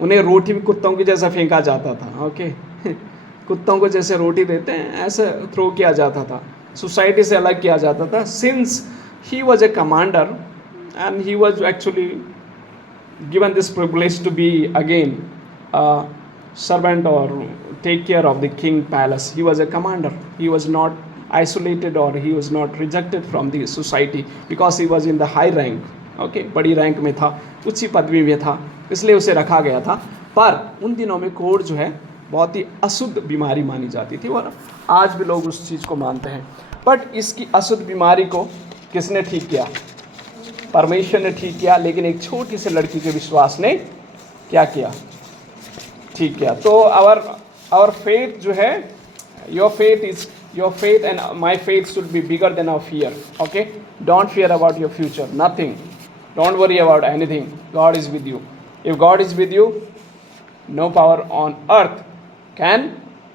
उन्हें रोटी भी कुत्तों की जैसा फेंका जाता था. ओके कुत्तों को जैसे रोटी देते हैं ऐसे थ्रो किया जाता था, सोसाइटी से अलग किया जाता था. Since he was a commander and he was actually given this privilege to be again a servant or take care of the king palace. He was a commander. He was not isolated or he was not rejected from the society because he was in the high rank. Okay, बड़ी rank में था, उच्च पदवी में था, इसलिए उसे रखा गया था. पर उन दिनों में कोढ़ जो है बहुत ही अशुद्ध बीमारी मानी जाती थी, और आज भी लोग उस चीज़ को मानते हैं. बट इसकी अशुद्ध बीमारी को किसने ठीक किया? परमेश्वर ने ठीक किया, लेकिन एक छोटी सी लड़की के विश्वास ने क्या किया? ठीक किया. तो आवर फेथ जो है, your faith and my faith should be bigger than our fear. Okay, don't fear about your future, nothing, don't worry about anything. God is with you. If God is with you, no power on earth can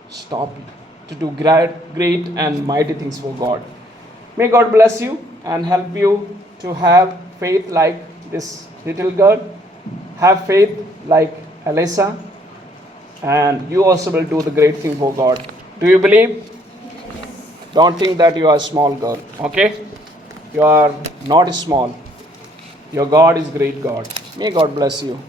stop you to do great and mighty things for God. May God bless you and help you to have faith like this little girl. Have faith like Elisha, and you also will do the great thing for God. Do you believe? Don't think that you are a small girl. Okay? You are not small. Your God is great God. May God bless you.